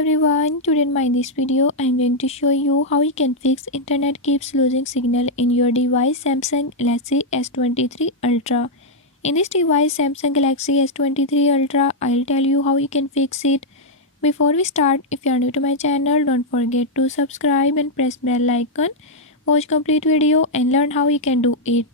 everyone, today in this video I am going to show you how you can fix internet keeps losing signal in your device Samsung Galaxy S23 Ultra. In this device Samsung Galaxy S23 Ultra, I'll tell you how you can fix it. Before we start, if you are new to my channel, don't forget to subscribe and press bell icon. Watch complete video and learn how you can do it.